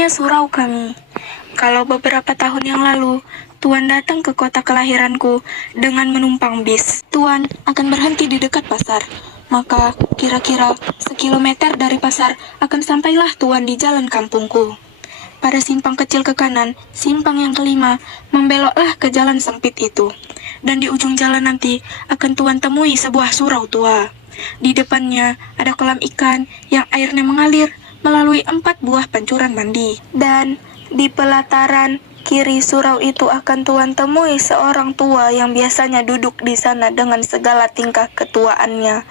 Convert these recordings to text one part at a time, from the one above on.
Panjangnya surau kami. Kalau beberapa tahun yang lalu, Tuan datang ke kota kelahiranku dengan menumpang bis. Tuan akan berhenti di dekat pasar. Maka kira-kira sekilometer dari pasar akan sampailah Tuan di jalan kampungku. Pada simpang kecil ke kanan, simpang yang kelima, membeloklah ke jalan sempit itu. Dan di ujung jalan nanti akan Tuan temui sebuah surau tua. Di depannya ada kolam ikan yang airnya mengalir melalui 4 buah pancuran mandi. Dan di pelataran kiri surau itu akan Tuan temui seorang tua yang biasanya duduk di sana dengan segala tingkah ketuaannya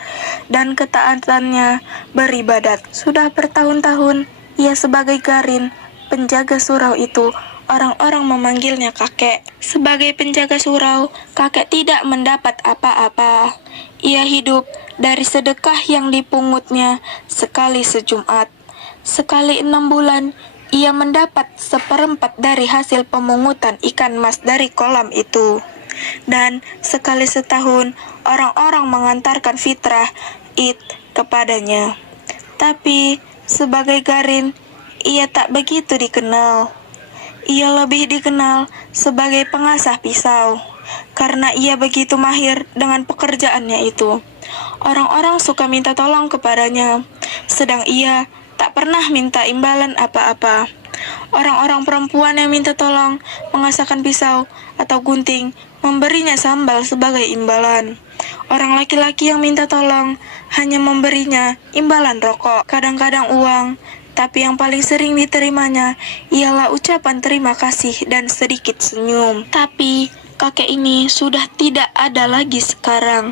dan ketaatannya beribadat. Sudah bertahun-tahun ia sebagai garin penjaga surau itu. Orang-orang memanggilnya kakek. Sebagai penjaga surau, kakek tidak mendapat apa-apa. Ia hidup dari sedekah yang dipungutnya sekali sejumat. Sekali 6 bulan, ia mendapat 1/4 dari hasil pemungutan ikan mas dari kolam itu. Dan sekali setahun, orang-orang mengantarkan fitrah Id kepadanya. Tapi sebagai garin, ia tak begitu dikenal. Ia lebih dikenal sebagai pengasah pisau, karena ia begitu mahir dengan pekerjaannya itu. Orang-orang suka minta tolong kepadanya, sedang ia tak pernah minta imbalan apa-apa. Orang-orang perempuan yang minta tolong mengasahkan pisau atau gunting, memberinya sambal sebagai imbalan. Orang laki-laki yang minta tolong hanya memberinya imbalan rokok, kadang-kadang uang. Tapi yang paling sering diterimanya ialah ucapan terima kasih dan sedikit senyum. Tapi kakek ini sudah tidak ada lagi sekarang.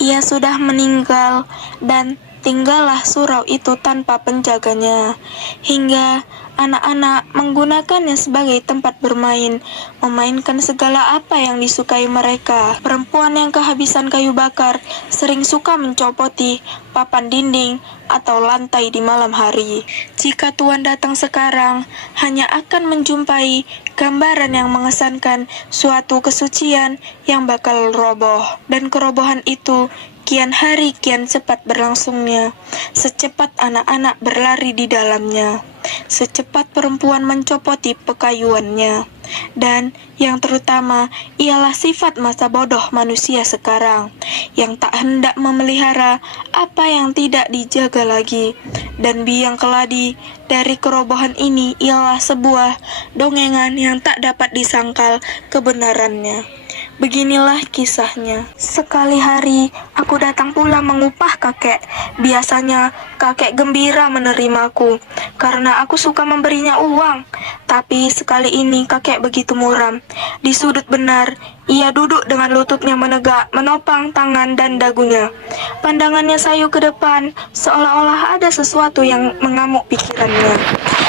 Ia sudah meninggal dan tinggallah surau itu tanpa penjaganya. Hingga anak-anak menggunakannya sebagai tempat bermain, memainkan segala apa yang disukai mereka. Perempuan yang kehabisan kayu bakar sering suka mencopoti papan dinding atau lantai di malam hari. Jika Tuan datang sekarang, hanya akan menjumpai gambaran yang mengesankan suatu kesucian yang bakal roboh. Dan kerobohan itu kian hari kian cepat berlangsungnya, secepat anak-anak berlari di dalamnya, secepat perempuan mencopoti pekayuannya. Dan yang terutama ialah sifat masa bodoh manusia sekarang, yang tak hendak memelihara apa yang tidak dijaga lagi. Dan biang keladi dari kerobohan ini ialah sebuah dongengan yang tak dapat disangkal kebenarannya. Beginilah kisahnya. Sekali hari, aku datang pula mengupah kakek. Biasanya, kakek gembira menerimaku, karena aku suka memberinya uang. Tapi sekali ini kakek begitu muram. Di sudut benar, ia duduk dengan lututnya menegak, menopang tangan dan dagunya. Pandangannya sayu ke depan, seolah-olah ada sesuatu yang mengamuk pikirannya.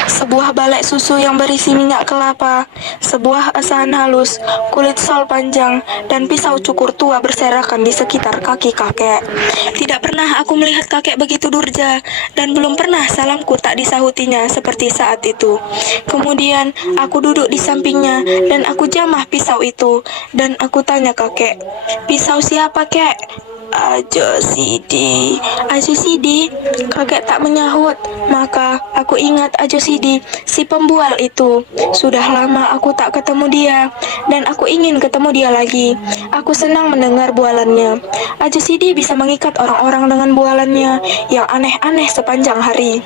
Sebuah balek susu yang berisi minyak kelapa, sebuah asahan halus, kulit sol panjang, dan pisau cukur tua berserakan di sekitar kaki kakek. Tidak pernah aku melihat kakek begitu durja, dan belum pernah salamku tak disahutinya seperti saat itu. Kemudian aku duduk di sampingnya, dan aku jamah pisau itu, dan aku tanya kakek, "Pisau siapa, kek?" "Ajo Sidi." "Ajo Sidi?" Kakek tak menyahut. Maka aku ingat Ajo Sidi, si pembual itu. Sudah lama aku tak ketemu dia, dan aku ingin ketemu dia lagi. Aku senang mendengar bualannya. Ajo Sidi bisa mengikat orang-orang dengan bualannya yang aneh-aneh sepanjang hari.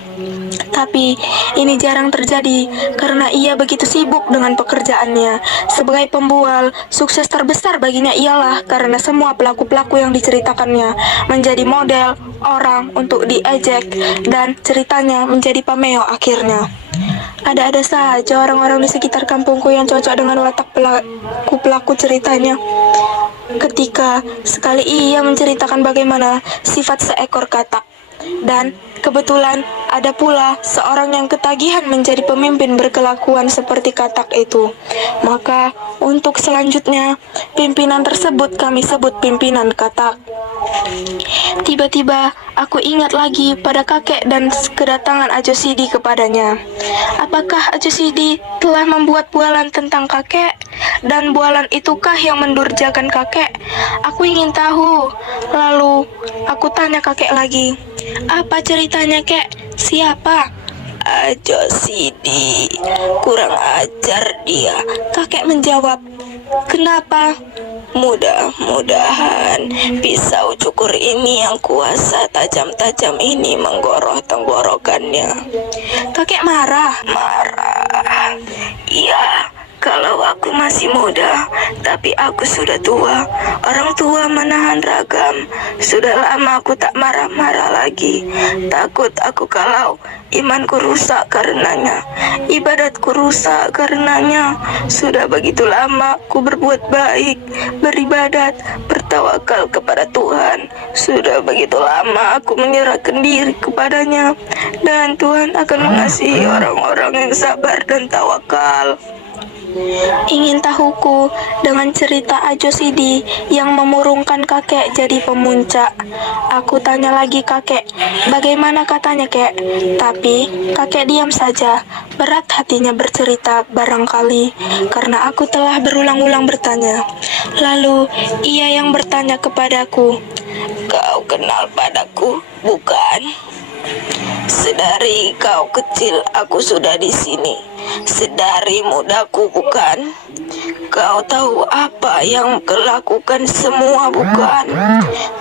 Tapi ini jarang terjadi karena ia begitu sibuk dengan pekerjaannya. Sebagai pembual, sukses terbesar baginya ialah karena semua pelaku-pelaku yang diceritakannya menjadi model orang untuk diejek dan ceritanya menjadi pameo akhirnya. Ada-ada saja orang-orang di sekitar kampungku yang cocok dengan watak pelaku-pelaku ceritanya. Ketika sekali ia menceritakan bagaimana sifat seekor katak. Dan kebetulan ada pula seorang yang ketagihan menjadi pemimpin berkelakuan seperti katak itu. Maka untuk selanjutnya, pimpinan tersebut kami sebut pimpinan katak. Tiba-tiba aku ingat lagi pada kakek dan kedatangan Ajo Sidi kepadanya. Apakah Ajo Sidi telah membuat bualan tentang kakek? Dan bualan itukah yang mendurjakan kakek? Aku ingin tahu. Lalu aku tanya kakek lagi, "Apa ceritanya, kek? Siapa?" "Ajo Sidi Di, kurang ajar dia. Kakek menjawab, kenapa? Mudah-mudahan pisau cukur ini yang kuasa tajam-tajam ini menggoroh tenggorokannya. Kakek marah. Marah. Iya, kalau aku masih muda, tapi aku sudah tua. Orang tua menahan ragam. Sudah lama aku tak marah-marah lagi. Takut aku kalau imanku rusak karenanya. Ibadatku rusak karenanya. Sudah begitu lama aku berbuat baik, beribadat, bertawakal kepada Tuhan. Sudah begitu lama aku menyerahkan diri kepadanya. Dan Tuhan akan mengasihi orang-orang yang sabar dan tawakal. Ingin tahuku dengan cerita Ajo Sidi yang memurungkan kakek jadi pemuncak. Aku tanya lagi kakek, bagaimana katanya kek? Tapi kakek diam saja, berat hatinya bercerita barangkali, karena aku telah berulang-ulang bertanya. Lalu ia yang bertanya kepadaku, kau kenal padaku, bukan? Sedari kau kecil aku sudah di sini. Sedari mudaku, bukan? Kau tahu apa yang kulakukan semua, bukan?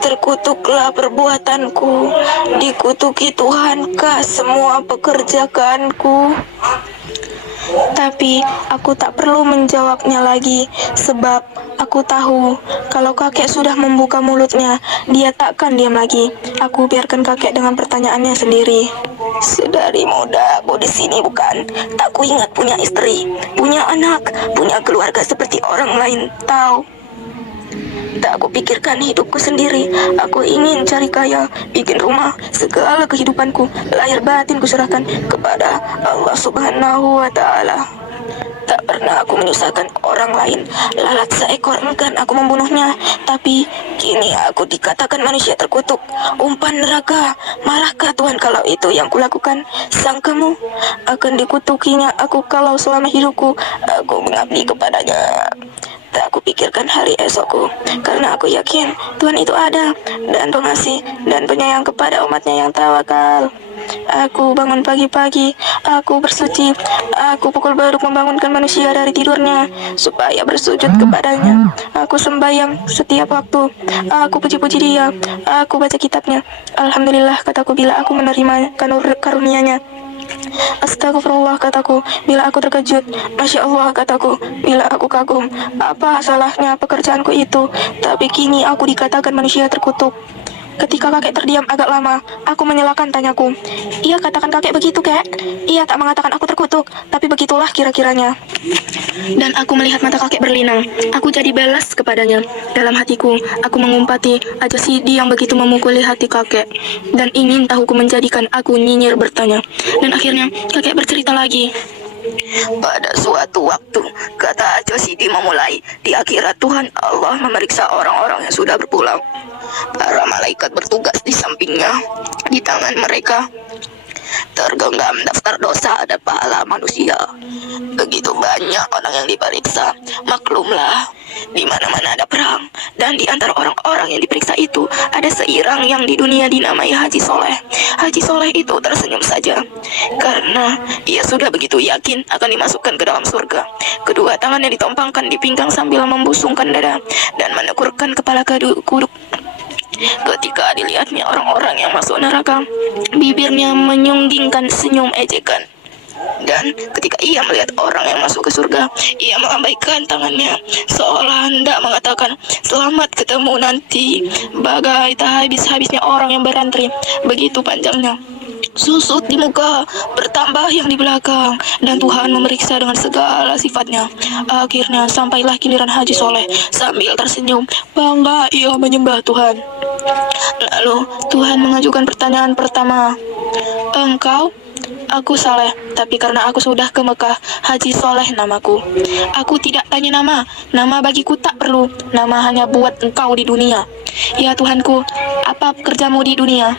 Terkutuklah perbuatanku, dikutuki Tuhankah semua pekerjaanku? Tapi aku tak perlu menjawabnya lagi, sebab aku tahu kalau kakek sudah membuka mulutnya, dia takkan diam lagi. Aku biarkan kakek dengan pertanyaannya sendiri. Sedari muda aku di sini, bukan? Tak kuingat punya istri, punya anak, punya keluarga seperti orang lain. Tahu? Tak aku pikirkan hidupku sendiri. Aku ingin cari kaya, bikin rumah, segala kehidupanku, lahir batin kuserahkan kepada Allah Subhanahu wa Ta'ala. Tak pernah aku menyusahkan orang lain. Lalat seekor enggan aku membunuhnya. Tapi kini aku dikatakan manusia terkutuk, umpan neraka. Malahkah Tuhan kalau itu yang kulakukan? Sangkamu akan dikutukinya aku kalau selama hidupku aku mengabdi kepadanya? Tak aku pikirkan hari esokku, karena aku yakin Tuhan itu ada dan pengasih dan penyayang kepada umatnya yang tawakal. Aku bangun pagi-pagi, aku bersuci, aku pukul beruk membangunkan manusia dari tidurnya supaya bersujud kepadanya. Aku sembahyang setiap waktu, aku puji-puji dia, aku baca kitabnya. Alhamdulillah kataku bila aku menerima karunia-Nya. Astagfirullah kataku bila aku terkejut. Masya Allah kataku bila aku kagum. Apa salahnya pekerjaanku itu? Tapi kini aku dikatakan manusia terkutuk. Ketika kakek terdiam agak lama, aku menyelakan tanyaku. Iya katakan kakek begitu kek? Ia tak mengatakan aku terkutuk, tapi begitulah kira-kiranya. Dan aku melihat mata kakek berlinang. Aku jadi balas kepadanya. Dalam hatiku, aku mengumpati Ajo Sidi yang begitu memukuli hati kakek. Dan ingin tahuku menjadikan aku nyinyir bertanya. Dan akhirnya kakek bercerita lagi. Pada suatu waktu, kata Ajo Sidi memulai, di akhirat Tuhan Allah memeriksa orang-orang yang sudah berpulang. Para malaikat bertugas di sampingnya. Di tangan mereka tergenggam daftar dosa dan pahala manusia. Begitu banyak orang yang diperiksa. Maklumlah, di mana-mana ada perang, dan di antara orang-orang yang diperiksa itu ada seirang yang di dunia dinamai Haji Soleh. Haji Soleh itu tersenyum saja karena ia sudah begitu yakin akan dimasukkan ke dalam surga. Kedua tangannya ditompangkan di pinggang sambil membusungkan dada dan menekurkan kepala kuduk. Ketika dilihatnya orang-orang yang masuk neraka, bibirnya menyunggingkan senyum ejekan. Dan ketika ia melihat orang yang masuk ke surga, ia melambaikan tangannya seolah hendak mengatakan selamat ketemu nanti. Bagai tak habis-habisnya orang yang berantri, begitu panjangnya. Susut di muka, bertambah yang di belakang, dan Tuhan memeriksa dengan segala sifatnya. Akhirnya sampailah giliran Haji Soleh. Sambil tersenyum, bangga ia menyembah Tuhan. Lalu Tuhan mengajukan pertanyaan pertama. Engkau? Aku Saleh, tapi karena aku sudah ke Mekah, Haji Soleh namaku. Aku tidak tanya nama, nama bagiku tak perlu, nama hanya buat engkau di dunia. Ya Tuhanku, apa kerjamu di dunia?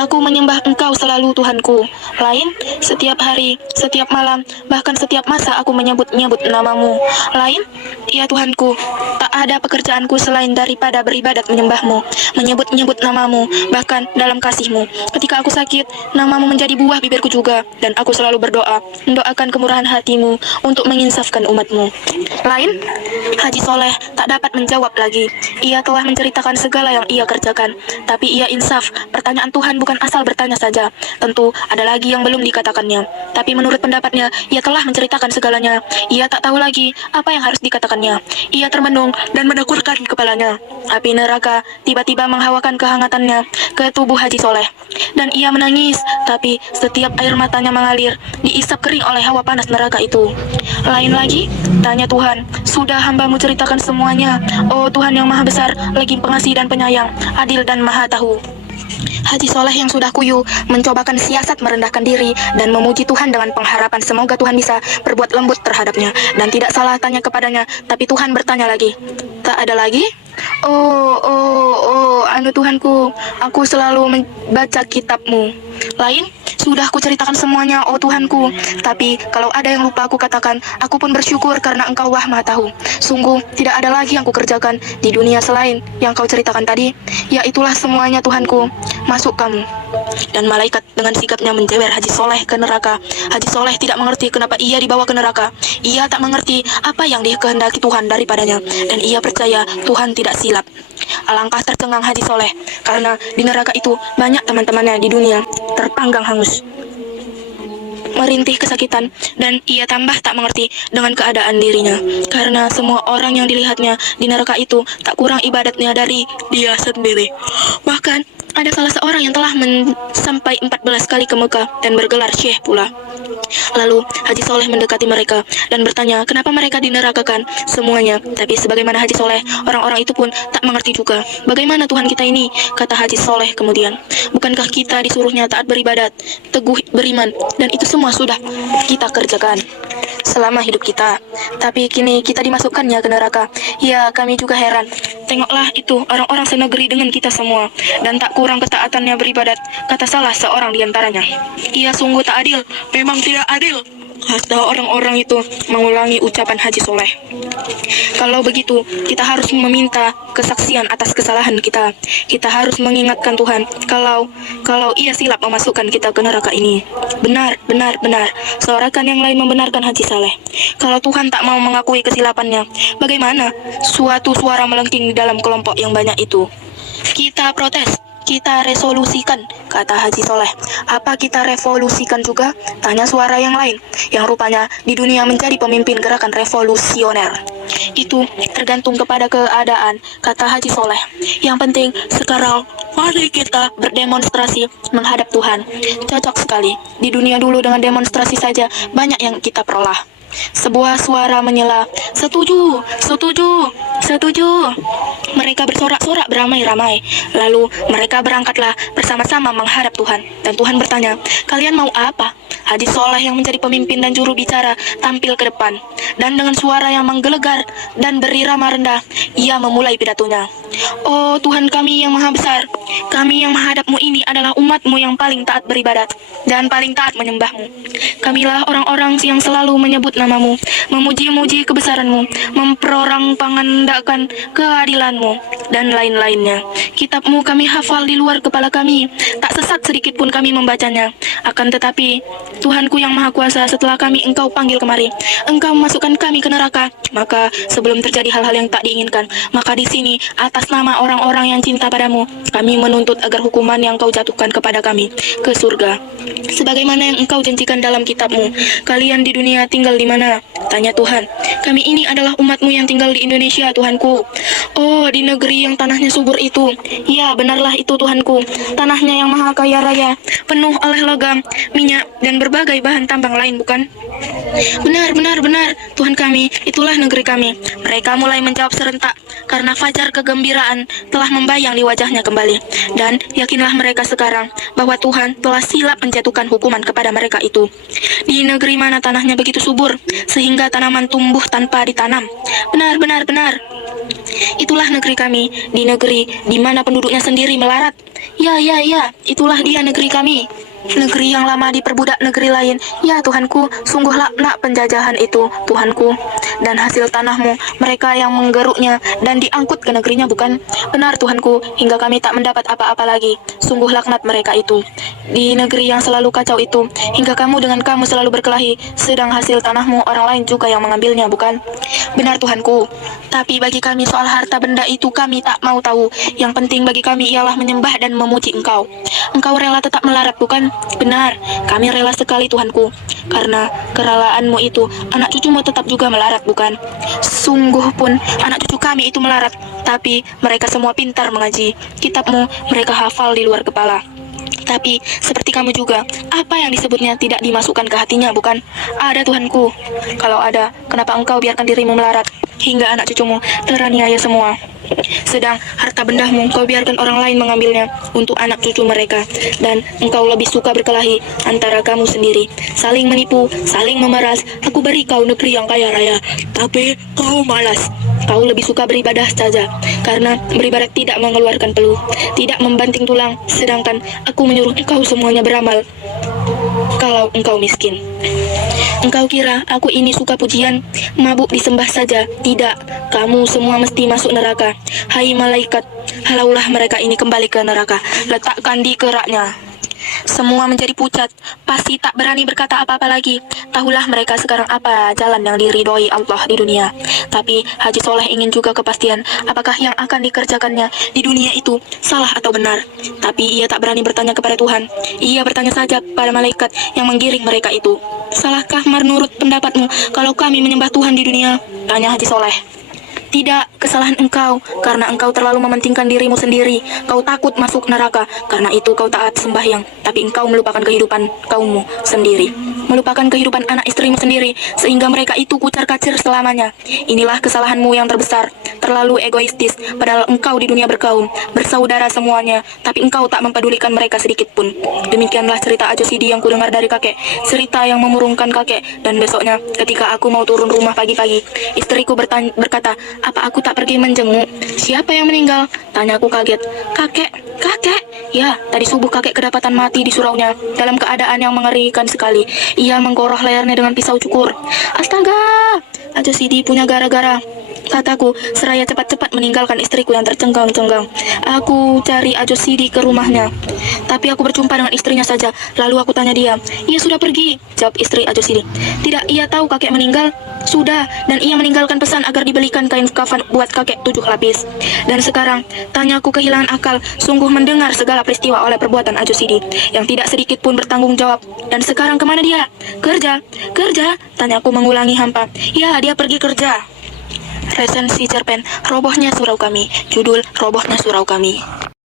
Aku menyembah Engkau selalu Tuhanku. Lain, setiap hari, setiap malam, bahkan setiap masa aku menyebut-nyebut namamu. Lain, ya Tuhanku, tak ada pekerjaanku selain daripada beribadat menyembahmu, menyebut-nyebut namamu, bahkan dalam kasihmu. Ketika aku sakit, namamu menjadi buah bibirku juga, dan aku selalu berdoa, mendoakan kemurahan hatimu untuk menginsafkan umatmu. Lain, Haji Soleh tak dapat menjawab lagi. Ia telah menceritakan segala yang ia kerjakan, tapi ia insaf. Pertanyaan Tuhan bukan asal bertanya saja. Tentu ada lagi yang belum dikatakannya. Tapi menurut pendapatnya, ia telah menceritakan segalanya. Ia tak tahu lagi apa yang harus dikatakannya. Ia termenung dan mendekurkan kepalanya. Api neraka tiba-tiba menghawakan kehangatannya ke tubuh Haji Soleh. Dan ia menangis, tapi setiap air matanya mengalir, diisap kering oleh hawa panas neraka itu. Lain lagi, tanya Tuhan, sudah hambamu ceritakan semuanya. Oh Tuhan yang maha besar, lagi pengasih dan penyayang, adil dan maha tahu. Haji Soleh yang sudah kuyu mencobakan siasat merendahkan diri dan memuji Tuhan dengan pengharapan semoga Tuhan bisa berbuat lembut terhadapnya. Dan tidak salah tanya kepadanya, tapi Tuhan bertanya lagi. Tak ada lagi? Anu Tuhanku, aku selalu membaca kitabmu. Lain, sudah kuceritakan semuanya, oh Tuhanku. Tapi kalau ada yang lupa aku katakan, aku pun bersyukur karena Engkau wah maha tahu. Sungguh tidak ada lagi yang kukerjakan di dunia selain yang kau ceritakan tadi. Ya itulah semuanya Tuhanku. Masuk kamu. Dan malaikat dengan sikapnya menjewer Haji Soleh ke neraka. Haji Soleh tidak mengerti kenapa ia dibawa ke neraka. Ia tak mengerti apa yang dikehendaki Tuhan daripadanya. Dan ia percaya Tuhan tidak silap. Alangkah tercengang Haji Soleh karena di neraka itu banyak teman-temannya di dunia terpanggang hangus, merintih kesakitan, dan ia tambah tak mengerti dengan keadaan dirinya, karena semua orang yang dilihatnya di neraka itu tak kurang ibadatnya dari dia sendiri. Bahkan ada salah seorang yang telah sampai 14 kali ke Mekah dan bergelar syekh pula. Lalu Haji Soleh mendekati mereka dan bertanya kenapa mereka dinerakakan semuanya. Tapi sebagaimana Haji Soleh, orang-orang itu pun tak mengerti juga. Bagaimana Tuhan kita ini? Kata Haji Soleh kemudian. Bukankah kita disuruhnya taat beribadat, teguh beriman, dan itu semua sudah kita kerjakan selama hidup kita. Tapi kini kita dimasukkannya ke neraka. Ya, kami juga heran. Tengoklah itu orang-orang senegeri dengan kita semua, dan tak kurang ketaatannya beribadat, kata salah seorang di antaranya. Ia sungguh tak adil, memang tidak adil, kata orang-orang itu mengulangi ucapan Haji Soleh. Kalau begitu, kita harus meminta kesaksian atas kesalahan kita. Kita harus mengingatkan Tuhan kalau ia silap memasukkan kita ke neraka ini. Benar, benar, benar. Suarakan yang lain membenarkan Haji Soleh. Kalau Tuhan tak mau mengakui kesilapannya, bagaimana? Suatu suara melengking di dalam kelompok yang banyak itu. Kita protes. Kita resolusikan, kata Haji Soleh. Apa kita revolusikan juga? Tanya suara yang lain, yang rupanya di dunia menjadi pemimpin gerakan revolusioner. Itu tergantung kepada keadaan, kata Haji Soleh. Yang penting sekarang, mari kita berdemonstrasi menghadap Tuhan. Cocok sekali, di dunia dulu dengan demonstrasi saja banyak yang kita peroleh. Sebuah suara menyela, setuju, setuju, setuju. Mereka bersorak-sorak beramai-ramai. Lalu mereka berangkatlah bersama-sama menghadap Tuhan. Dan Tuhan bertanya, kalian mau apa? Haji Soleh yang menjadi pemimpin dan juru bicara tampil ke depan. Dan dengan suara yang menggelegar dan berirama rendah, ia memulai pidatonya. Oh Tuhan kami yang maha besar, kami yang menghadapmu ini adalah umatmu yang paling taat beribadat dan paling taat menyembahmu. Kamilah orang-orang yang selalu menyebut namamu, memuji-muji kebesaranmu, memperorang-pangandakan keadilanmu, dan lain-lainnya. Kitabmu kami hafal di luar kepala kami, tak sesat sedikit pun kami membacanya. Akan tetapi, Tuhanku yang maha kuasa, setelah kami engkau panggil kemari, engkau memasukkan kami ke neraka. Maka sebelum terjadi hal-hal yang tak diinginkan, maka di sini atas nama orang-orang yang cinta padamu, kami menuntut agar hukuman yang kau jatuhkan kepada kami ke surga, sebagaimana yang engkau janjikan dalam kitabmu. Kalian di dunia tinggal di mana? Tanya Tuhan. Kami ini adalah umatmu yang tinggal di Indonesia, Tuhanku. Oh, di negeri yang tanahnya subur itu. Ya, benarlah itu Tuhanku. Tanahnya yang maha kaya raya, penuh oleh logam, minyak, dan berbagai bahan tambang lain, bukan? Benar, benar, benar, Tuhan kami, itulah negeri kami. Mereka mulai menjawab serentak, karena fajar kegembiraan telah membayang di wajahnya kembali. Dan yakinlah mereka sekarang bahwa Tuhan telah silap menjatuhkan hukuman kepada mereka itu. Di negeri mana tanahnya begitu subur, sehingga tanaman tumbuh tanpa ditanam. Benar, benar, benar. Itulah negeri kami, di negeri di mana penduduknya sendiri melarat. Ya, itulah dia negeri kami. Negeri yang lama diperbudak negeri lain. Ya Tuhanku, sungguh laknat penjajahan itu, Tuhanku. Dan hasil tanahmu, mereka yang menggeruknya dan diangkut ke negerinya, bukan? Benar Tuhanku, hingga kami tak mendapat apa-apa lagi. Sungguh laknat mereka itu. Di negeri yang selalu kacau itu, hingga kamu selalu berkelahi, sedang hasil tanahmu orang lain juga yang mengambilnya, bukan? Benar Tuhanku. Tapi bagi kami soal harta benda itu kami tak mau tahu. Yang penting bagi kami ialah menyembah dan memuji Engkau. Engkau rela tetap melarat, bukan? Benar, kami rela sekali Tuhanku. Karena kerelaanmu itu, anak cucumu tetap juga melarat, bukan? Sungguh pun anak cucu kami itu melarat, tapi mereka semua pintar mengaji. Kitabmu mereka hafal di luar kepala. Tapi seperti kamu juga, apa yang disebutnya tidak dimasukkan ke hatinya, bukan? Ada Tuhanku. Kalau ada, kenapa engkau biarkan dirimu melarat hingga anak cucumu teraniaya semua? Sedang harta bendamu kau biarkan orang lain mengambilnya untuk anak cucu mereka. Dan engkau lebih suka berkelahi antara kamu sendiri, saling menipu, saling memeras. Aku beri kau negeri yang kaya raya, tapi kau malas. Kau lebih suka beribadah saja, karena beribadah tidak mengeluarkan peluh, tidak membanting tulang. Sedangkan aku menyuruh engkau semuanya beramal kalau engkau miskin. Engkau kira aku ini suka pujian, mabuk disembah saja? Tidak, kamu semua mesti masuk neraka. Hai malaikat, halaulah mereka ini kembali ke neraka, letakkan di keraknya. Semua menjadi pucat, pasti tak berani berkata apa-apa lagi. Tahulah mereka sekarang apa jalan yang diridhoi Allah di dunia. Tapi Haji Soleh ingin juga kepastian apakah yang akan dikerjakannya di dunia itu salah atau benar. Tapi ia tak berani bertanya kepada Tuhan. Ia bertanya saja pada malaikat yang menggiring mereka itu. Salahkah menurut pendapatmu kalau kami menyembah Tuhan di dunia? Tanya Haji Soleh. Tidak, kesalahan engkau, karena engkau terlalu mementingkan dirimu sendiri. Kau takut masuk neraka, karena itu kau taat sembahyang. Tapi engkau melupakan kehidupan kaummu sendiri, melupakan kehidupan anak istrimu sendiri, sehingga mereka itu kucar-kacir selamanya. Inilah kesalahanmu yang terbesar, terlalu egoistis, padahal engkau di dunia berkaum, bersaudara semuanya, tapi engkau tak mempedulikan mereka sedikit pun. Demikianlah cerita Ajo Sidi yang kudengar dari kakek, cerita yang memurungkan kakek. Dan besoknya, ketika aku mau turun rumah pagi-pagi, istriku berkata, apa aku tak pergi menjenguk? Siapa yang meninggal? Tanyaku kaget. Kakek? Ya, tadi subuh kakek kedapatan mati di suraunya, dalam keadaan yang mengerikan sekali. Ia menggoroh lehernya dengan pisau cukur. Astaga, Ajo Sidi punya gara-gara, kataku, seraya cepat-cepat meninggalkan istriku yang tercenggang-cenggang. Aku cari Ajo Sidi ke rumahnya, tapi aku berjumpa dengan istrinya saja. Lalu aku tanya dia. Ia sudah pergi, jawab istri Ajo Sidi. Tidak, ia tahu kakek meninggal. Sudah, dan ia meninggalkan pesan agar dibelikan kain kafan buat kakek 7 lapis. Dan sekarang, tanyaku kehilangan akal, sungguh mendengar segala peristiwa oleh perbuatan Ajo Sidi, yang tidak sedikit pun bertanggung jawab. Dan sekarang kemana dia? Kerja? Tanyaku mengulangi hampa. Ya, dia pergi kerja. Resensi cerpen, Robohnya Surau Kami. Judul Robohnya Surau Kami.